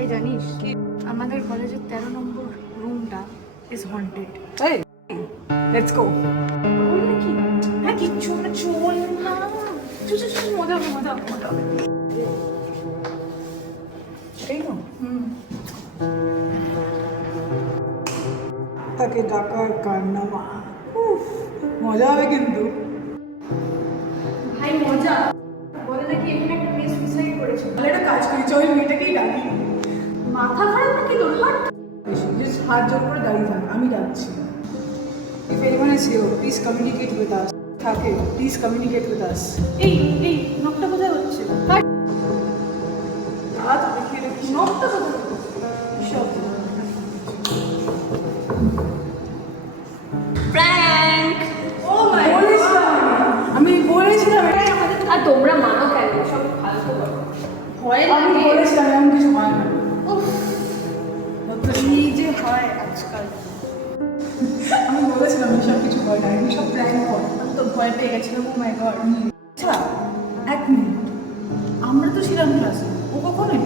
এই জানিস আমাদের কলেজের 13 নম্বর রুমটা ইজ হন্টেড। এই লেটস গো। ওই নাকি? হ্যাঁ কিচ্ছু না, চল না, চল চল চল, মজা হবে মজা হবে মজা হবে। এই না তাকে ডাকার কারনামা। উফ, মজা হবে কিন্তু। ভাই মজা বলে নাকি এখানে একটা মেয়ে সুইসাইড করেছে। তাহলে একটা কাজ করি, চল মেয়েটাকেই ডাকি। মাথা খারাপ নাকি তোর? হাট। Just হাত জোর করে দাঁড়িয়ে থাক, আমি ডাকছি। If anyone is here, please communicate with us. থাকে, please communicate with us. এই এই নকটা কোথায় হচ্ছে? হাট। হাত দেখিয়ে রেখেছি। নকটা কোথায় হচ্ছে? সব প্র্যাঙ্ক। ও মাই আমি বলেছিলাম এটাই আমাদের। আর তোমরা মানো কেন সব ফালতু বলো? ভয় আমি লাগে। বলেছিলাম এমন কিছু হয় না। উফ, এই যে হয় আজকাল। আমি বলেছিলাম এসব কিছু হয় না, এসব প্ল্যান হয়। আমি তো ভয় পেয়ে গেছিলাম। ও মাই গড। আচ্ছা, এক মিনিট, আমরা তো ছিলাম ক্লাসে, ও কখনোই